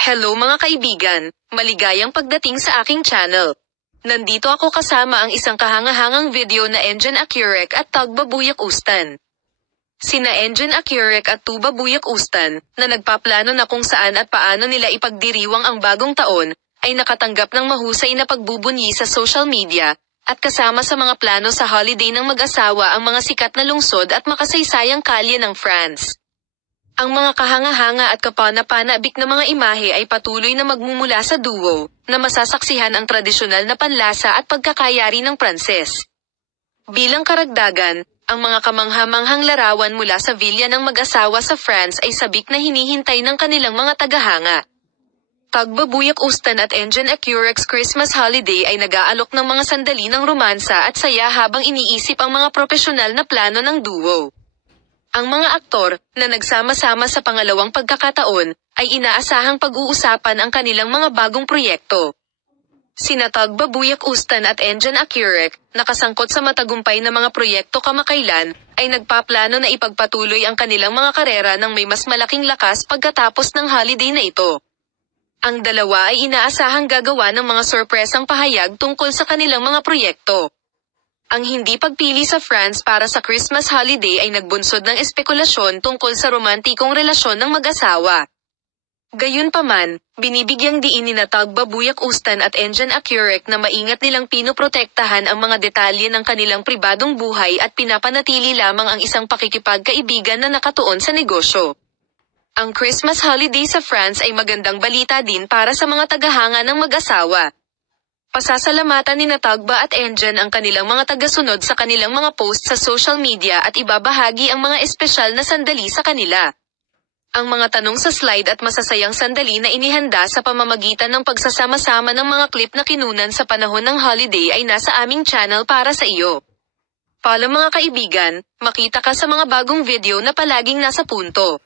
Hello mga kaibigan, maligayang pagdating sa aking channel. Nandito ako kasama ang isang kahangahangang video na Engin Akyurek at Tuba Buyak Ustan. Sina Engin Akyurek at Tuba Buyak Ustan, na nagpaplano na kung saan at paano nila ipagdiriwang ang bagong taon, ay nakatanggap ng mahusay na pagbubunyi sa social media, at kasama sa mga plano sa holiday ng mag-asawa ang mga sikat na lungsod at makasaysayang kalye ng France. Ang mga kahanga-hanga at kapana-panabik na mga imahe ay patuloy na magmumula sa duo, na masasaksihan ang tradisyonal na panlasa at pagkakayari ng Pranses. Bilang karagdagan, ang mga kamangha-manghang larawan mula sa villa ng mag-asawa sa France ay sabik na hinihintay ng kanilang mga tagahanga. Tuba Buyak Ustan at Engin Akyurek's Christmas holiday ay nag-aalok ng mga sandali ng romansa at saya habang iniisip ang mga propesyonal na plano ng duo. Ang mga aktor, na nagsama-sama sa pangalawang pagkakataon, ay inaasahang pag-uusapan ang kanilang mga bagong proyekto. Sina Tuba Buyak Ustan at Engin Akyurek, nakasangkot sa matagumpay na mga proyekto kamakailan, ay nagpaplano na ipagpatuloy ang kanilang mga karera ng may mas malaking lakas pagkatapos ng holiday na ito. Ang dalawa ay inaasahang gagawa ng mga sorpresang pahayag tungkol sa kanilang mga proyekto. Ang hindi pagpili sa France para sa Christmas holiday ay nagbunsod ng espekulasyon tungkol sa romantikong relasyon ng mag-asawa. Gayunpaman, binibigyang diin ni Tuba Buyak Ustan at Engin Akyurek na maingat nilang pinoprotektahan ang mga detalye ng kanilang pribadong buhay at pinapanatili lamang ang isang pakikipagkaibigan na nakatuon sa negosyo. Ang Christmas holiday sa France ay magandang balita din para sa mga tagahanga ng mag-asawa. Pasasalamatan ni Tuba at Engin ang kanilang mga tagasunod sa kanilang mga post sa social media at ibabahagi ang mga espesyal na sandali sa kanila. Ang mga tanong sa slide at masasayang sandali na inihanda sa pamamagitan ng pagsasama-sama ng mga clip na kinunan sa panahon ng holiday ay nasa aming channel para sa iyo. Follow mga kaibigan, makita ka sa mga bagong video na palaging nasa punto.